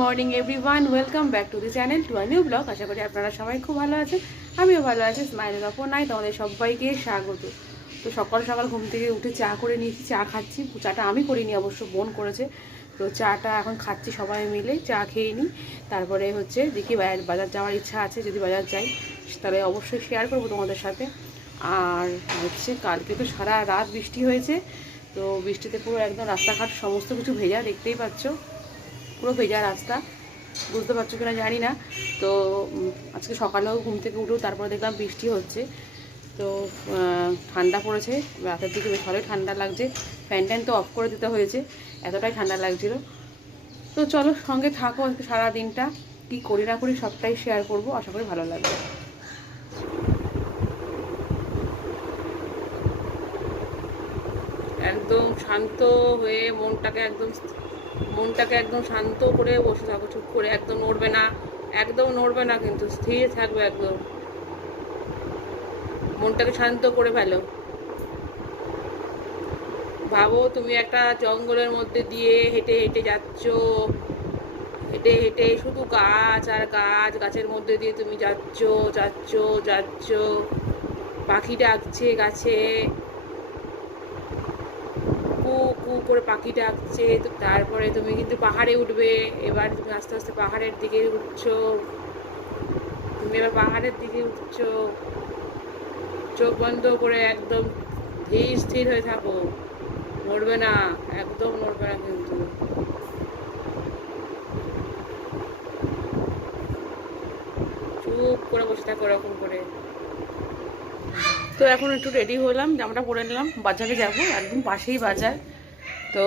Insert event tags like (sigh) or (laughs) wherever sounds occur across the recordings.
Morning everyone welcome back to the channel to a new blog আশা করি আপনারা সবাই খুব ভালো আছেন। আমিও ভালো আছি স্মাইলের নাই, তোমাদের সবাইকে স্বাগত। তো সকাল সকাল ঘুম থেকে উঠে চা করে নিয়েছি, চা খাচ্ছি। চাটা আমি করিনি, অবশ্য বোন করেছে। তো চাটা এখন খাচ্ছি সবাই মিলে, চা খেয়ে নিই। তারপরে হচ্ছে দেখি বাজার যাওয়ার ইচ্ছা আছে, যদি বাজার যাই, তাহলে অবশ্যই শেয়ার করব তোমাদের সাথে। আর হচ্ছে কালকে তো সারা রাত বৃষ্টি হয়েছে, তো বৃষ্টিতে পুরো একদম রাস্তাঘাট সমস্ত কিছু ভেজা, দেখতেই পাচ্ছ। পুরো ভেজা রাস্তা। বুঝতে পারছ কিনা জানি না। তো আজকে সকালেও ঘুম থেকে উঠেও তারপরে দেখলাম বৃষ্টি হচ্ছে। তো ঠান্ডা পড়েছে। রাতের দিকে বেশ ভালোই ঠান্ডা লাগছে। ফ্যান ট্যান তো অফ করে দিতে হয়েছে। এতটাই ঠান্ডা লাগছিল। তো চলো, সঙ্গে থাকো আজকে সারা দিনটা কী করি না করি সবটাই শেয়ার করব। আশা করি ভালো লাগবে। একদম শান্ত হয়ে মনটাকে একদম মনটাকে একদম শান্ত করে বসে থাকো, চুপ করে, একদম নড়বে না, একদম নড়বে না কিন্তু, স্থির থাকবে একদম। মনটাকে শান্ত করে ফেলো। ভাবো তুমি একটা জঙ্গলের মধ্যে দিয়ে হেঁটে হেঁটে যাচ্ছ। হেঁটে হেঁটে শুধু গাছ আর গাছ, গাছের মধ্যে দিয়ে তুমি যাচ্ছ যাচ্ছ যাচ্ছ। পাখি ডাকছে গাছে কু কু করে পাখি ডাকছে, তো তারপরে তুমি কিন্তু পাহাড়ে উঠবে, এবার তুমি আস্তে আস্তে পাহাড়ের দিকে উঠছো। তুমি এবার পাহাড়ের দিকে উঠছো। চোখ বন্ধ করে একদম ধীর স্থির হয়ে থাকো। নড়বে না, একদম নড়বে না কিন্তু। চুপ করে বসে থাকো ওরকম করে। তো এখন একটু রেডি হলাম, জামাটা পরে নিলাম, বাজারে যাব, একদম পাশেই বাজার। তো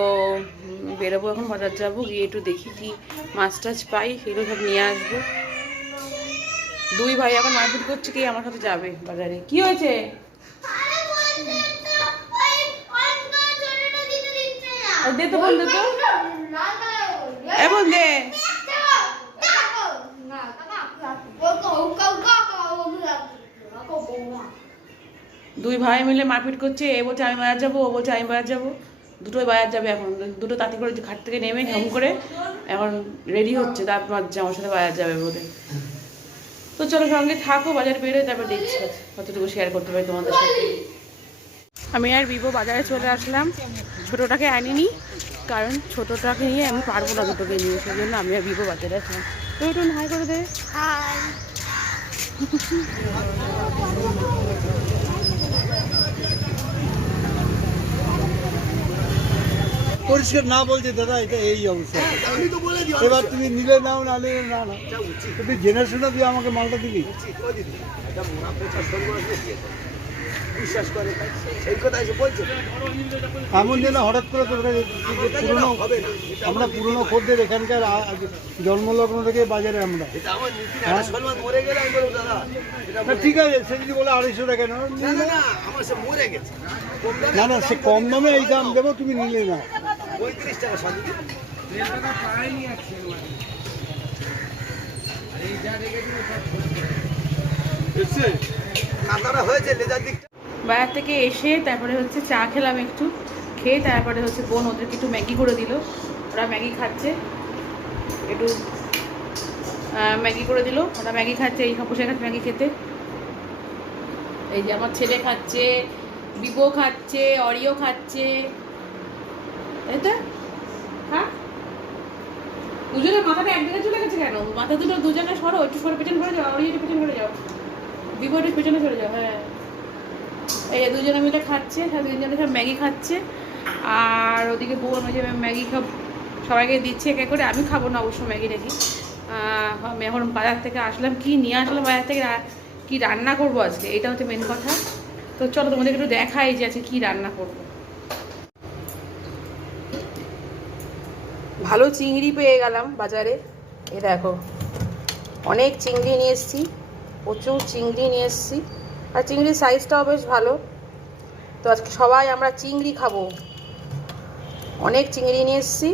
বেরোবো এখন, বাজার যাব, গিয়ে একটু দেখি কি মাছ টাছ পাই, সেগুলো সব নিয়ে আসব। দুই ভাই এখন মারপিট করছে, কি আমার সাথে যাবে বাজারে? কি হয়েছে? বল দুই ভাই মিলে মারপিট করছে, এ বলছে আমি বাজার যাব, ও বলছে আমি বাজার যাব। দুটোই বাজার যাবে এখন। দুটো তাঁতি করে ঘাট থেকে নেমে ঘাম করে এখন রেডি হচ্ছে তারপর আমার সাথে বাজার যাবে বলে। তো চলো সঙ্গে থাকো বাজার বেরোয় তারপর দেখছি কতটুকু শেয়ার করতে পারি তোমাদের সাথে। আমি আর বিবো বাজারে চলে আসলাম। ছোটোটাকে আনিনি কারণ ছোটোটাকে নিয়ে আমি পারব না দুটোকে নিয়ে সেই জন্য আমি আর বিবো বাজারে আসলাম। তো একটু হাই করে দে। (laughs) পরিষ্কার না বলছে দাদা এটা এই অবস্থা। এবার তুমি নিলে নাও না নিলে না না তুমি জেনে শুনে দিয়ে আমাকে মালটা দিবি। বিশ্বাস করে সেই কথা এসে বলছে। এমন যেন হঠাৎ করে পুরনো আমরা পুরনো খদ্দের এখানকার জন্মলগ্ন থেকে বাজারে আমরা। দাদা ঠিক আছে সে যদি বলে আড়াইশো টাকা না না সে কম দামে এই দাম দেবো তুমি নিলে না। পঁয়ত্রিশ টাকা বাজার থেকে এসে তারপরে হচ্ছে চা খেলাম একটু। খেয়ে তারপরে হচ্ছে বোন ওদেরকে একটু ম্যাগি করে দিল। ওরা ম্যাগি খাচ্ছে। একটু ম্যাগি করে দিল। ওরা ম্যাগি খাচ্ছে এই সব বসে ম্যাগি খেতে। এই যে আমার ছেলে খাচ্ছে বিবো খাচ্ছে অরিও খাচ্ছে। তাই তো হ্যাঁ? দুজনের মাথাটা একদিকে চলে গেছে কেন? মাথা দুটো দুজনে সরো, একটু সরে, পেছন করে যাও একটু পেছন করে যাও। একটু পেছনে সরে যাও হ্যাঁ। এই দুজনে মিলে খাচ্ছে, সব দুজনে সব ম্যাগি খাচ্ছে। আর ওদিকে বোন, ওই যে ম্যাগি খাব সবাইকে দিচ্ছে একে করে, আমি খাব না অবশ্য ম্যাগি নাকি এখন বাজার থেকে আসলাম, কি নিয়ে আসলাম বাজার থেকে কি রান্না করব আজকে? এটা হচ্ছে মেন কথা। তো চলো তোমাদের একটু দেখাই যে আজকে কি রান্না করব। ভালো চিংড়ি পেয়ে গেলাম বাজারে। এ দেখো, অনেক চিংড়ি নিয়ে এসেছি, প্রচুর চিংড়ি নিয়ে এসেছি। আর চিংড়ির সাইজটাও বেশ ভালো। তো আজকে সবাই আমরা চিংড়ি খাব। অনেক চিংড়ি নিয়ে এসেছি।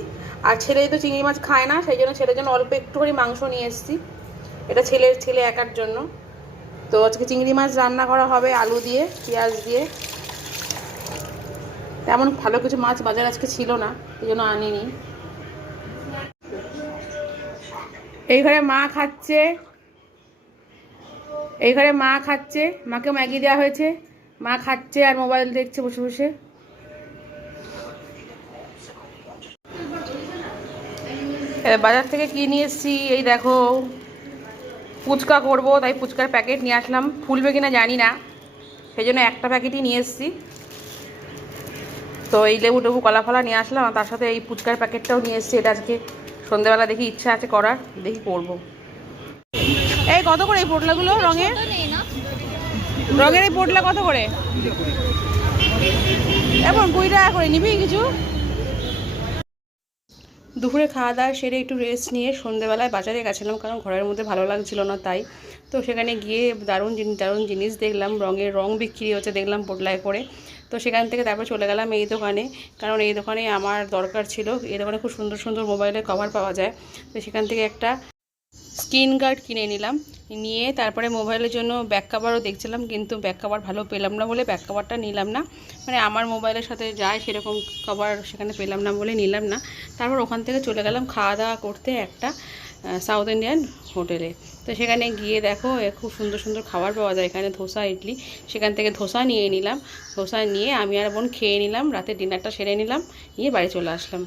আর ছেলে তো চিংড়ি মাছ খায় না, সেই জন্য ছেলের জন্য অল্প একটুখানি মাংস নিয়ে এসেছি। এটা ছেলের, ছেলে একার জন্য। তো আজকে চিংড়ি মাছ রান্না করা হবে আলু দিয়ে, পেঁয়াজ দিয়ে। তেমন ভালো কিছু মাছ বাজার আজকে ছিল না, এই জন্য আনিনি। এই ঘরে মা খাচ্ছে। এই ঘরে মা খাচ্ছে। মাকে ম্যাগি দেওয়া হয়েছে। মা খাচ্ছে আর মোবাইল দেখছে বসে বসে। বাজার থেকে কি নিয়ে এসেছি? এই দেখো, ফুচকা করব, তাই ফুচকার প্যাকেট নিয়ে আসলাম। ফুলবে কিনা জানি না। সেই জন্য একটা প্যাকেটই নিয়ে এসেছি। তো এই লেবু টেবু কলা ফলা নিয়ে আসলাম তার সাথে এই ফুচকার প্যাকেটটাও নিয়ে এসেছি এটা আজকে। সন্ধ্যেবেলা দেখি ইচ্ছা আছে করার দেখি করব। এই কত করে এই পোটলাগুলো রঙের রঙের এই পোটলা কত করে? এখন কুড়ি টাকা করে নিবি কিছু? দুপুরে খাওয়া দাওয়া সেরে একটু রেস্ট নিয়ে সন্ধেবেলায় বাজারে গেছিলাম কারণ ঘরের মধ্যে ভালো লাগছিল না তাই। তো সেখানে গিয়ে দারুণ জিনিস দারুণ জিনিস দেখলাম রঙের রং বিক্রি হচ্ছে দেখলাম পোটলায় করে। তো সেখান থেকে তারপর চলে গেলাম এই দোকানে। কারণ এই দোকানে আমার দরকার ছিল। এই দোকানে খুব সুন্দর সুন্দর মোবাইলের কভার পাওয়া যায়। তো সেখান থেকে একটা স্ক্রিন গার্ড কিনে নিলাম। নিয়ে তারপরে মোবাইলের জন্য ব্যাক কাভারও দেখছিলাম, কিন্তু ব্যাক কাভার ভালো পেলাম না বলে ব্যাক কাভারটা নিলাম না। মানে আমার মোবাইলের সাথে যায় সেরকম কভার সেখানে পেলাম না বলে নিলাম না। তারপর ওখান থেকে চলে গেলাম খাওয়া দাওয়া করতে একটা। সাউথ ইন্ডিয়ান হোটেলে। তো সেখানে গিয়ে দেখো খুব সুন্দর সুন্দর খাবার পাওয়া যায়। এখানে ধোসা, ইডলি। সেখান থেকে ধোসা নিয়ে নিলাম। ধোসা নিয়ে আমি আর বোন খেয়ে নিলাম। রাতে ডিনারটা সেরে নিলাম। নিয়ে বাড়ি চলে আসলাম।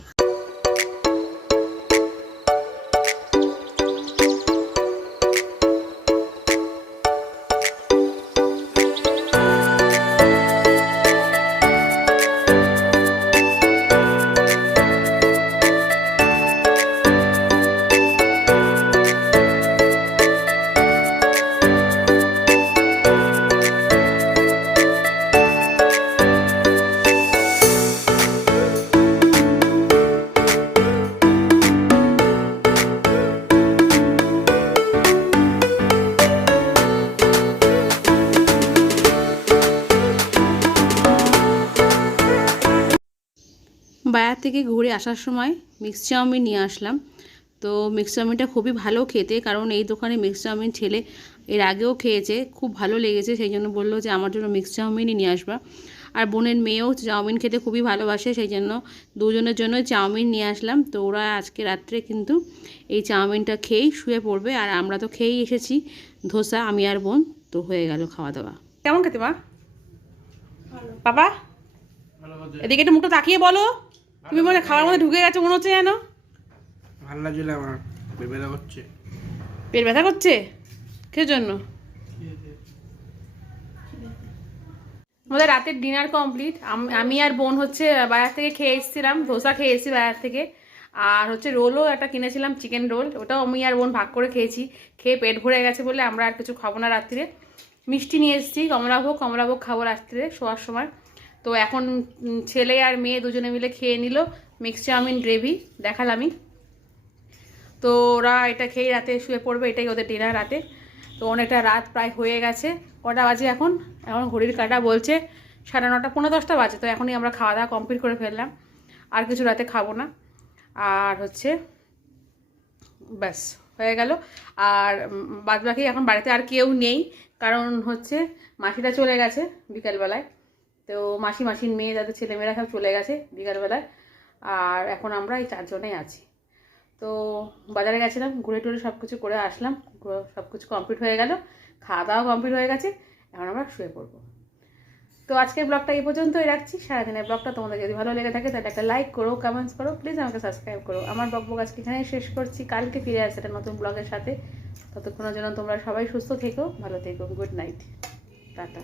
থেকে ঘুরে আসার সময় মিক্স চাউমিন নিয়ে আসলাম। তো মিক্স চাউমিনটা খুবই ভালো খেতে কারণ এই দোকানে মিক্স চাউমিন ছেলে এর আগেও খেয়েছে খুব ভালো লেগেছে সেই জন্য বলল যে আমার জন্য মিক্স চাউমিনই নিয়ে আসবা। আর বোনের মেয়েও চাউমিন খেতে খুবই ভালোবাসে সেই জন্য দুজনের জন্য চাউমিন নিয়ে আসলাম। তো ওরা আজকে রাত্রে কিন্তু এই চাউমিনটা খেয়েই শুয়ে পড়বে আর আমরা তো খেয়েই এসেছি ধোসা আমি আর বোন তো হয়ে গেল খাওয়া দাওয়া কেমন খেতে মা? বাবা এদিকে একটু মুখটা তাকিয়ে বলো। তুমি মনে খাওয়ার মধ্যে ঢুকে গেছো মনে হচ্ছে যেন? ভালো লাগছিল আমার বেবেদা করছে। পেট ব্যথা করছে? কিসের জন্য আমাদের রাতের ডিনার কমপ্লিট আমি আর বোন হচ্ছে বাজার থেকে খেয়ে এসেছিলাম ধোসা খেয়ে এসেছি বাজার থেকে। আর হচ্ছে রোলও একটা কিনেছিলাম চিকেন রোল ওটাও আমি আর বোন ভাগ করে খেয়েছি। খেয়ে পেট ভরে গেছে বলে আমরা আর কিছু খাব না রাত্রিরে। মিষ্টি নিয়ে এসেছি কমলাভোগ কমলাভোগ খাব রাত্রিরে শোয়ার সময়। তো এখন ছেলে আর মেয়ে দুজনে মিলে খেয়ে নিল মিক্স চাউমিন গ্রেভি দেখালামই। তো ওরা এটা খেয়ে রাতে শুয়ে পড়বে, এটাই ওদের ডিনার রাতে। তো অনেকটা রাত প্রায় হয়ে গেছে, কটা বাজে এখন? এখন ঘড়ির কাটা বলছে সাড়ে নটা পনেরো দশটা বাজে, তো এখনই আমরা খাওয়া দাওয়া কমপ্লিট করে ফেললাম। আর কিছু রাতে খাব না। আর হচ্ছে, ব্যাস, হয়ে গেল। আর বাদ বাকি এখন বাড়িতে আর কেউ নেই, কারণ হচ্ছে মাসিটা চলে গেছে বিকালবেলায়। তো মাসি, মাসির মেয়ে, যাদের ছেলেমেয়েরা সব চলে গেছে বিকালবেলায়, আর এখন আমরা এই চারজনেই আছি। তো বাজারে গেছিলাম, ঘুরে টুরে সব কিছু করে আসলাম সব কিছু কমপ্লিট হয়ে গেল, খাওয়া দাওয়া কমপ্লিট হয়ে গেছে, এখন আমরা শুয়ে পড়ব। তো আজকের ব্লগটা এই পর্যন্তই রাখছি, সারাদিনের ব্লগটা তোমাদের যদি ভালো লেগে থাকে তাহলে একটা লাইক করো কমেন্টস করো প্লিজ আমাকে সাবস্ক্রাইব করো। আমার ব্লগ আজকে এখানেই শেষ করছি, কালকে ফিরে আসছে একটা নতুন ব্লগের সাথে। ততক্ষণের জন্য তোমরা সবাই সুস্থ থেকো, ভালো থেকো গুড নাইট টাটা।